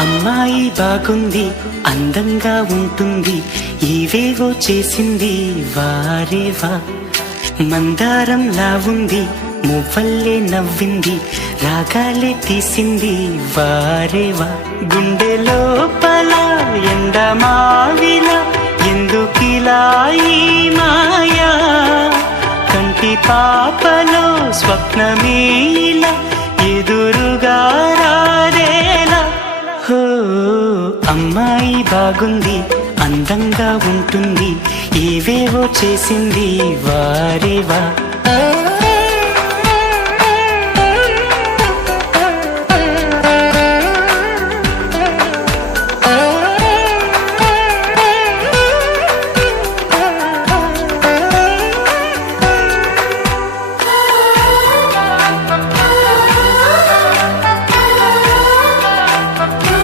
అమ్మాయి బాగుంది అందంగా ఉంటుంది ఏవేవో చేసింది వారేవా? మందారంలా ఉంది మువ్వల్లే నవ్వింది రాగాలే తీసింది వారేవా? గుండె లోపల ఎండమావిలా ఎందుకిలా ఈ మాయా? కంటి పాపలో స్వప్నమేలా అమ్మాయి బాగుంది అందంగా ఉంటుంది. ఏవేవో చేసింది వారేవా?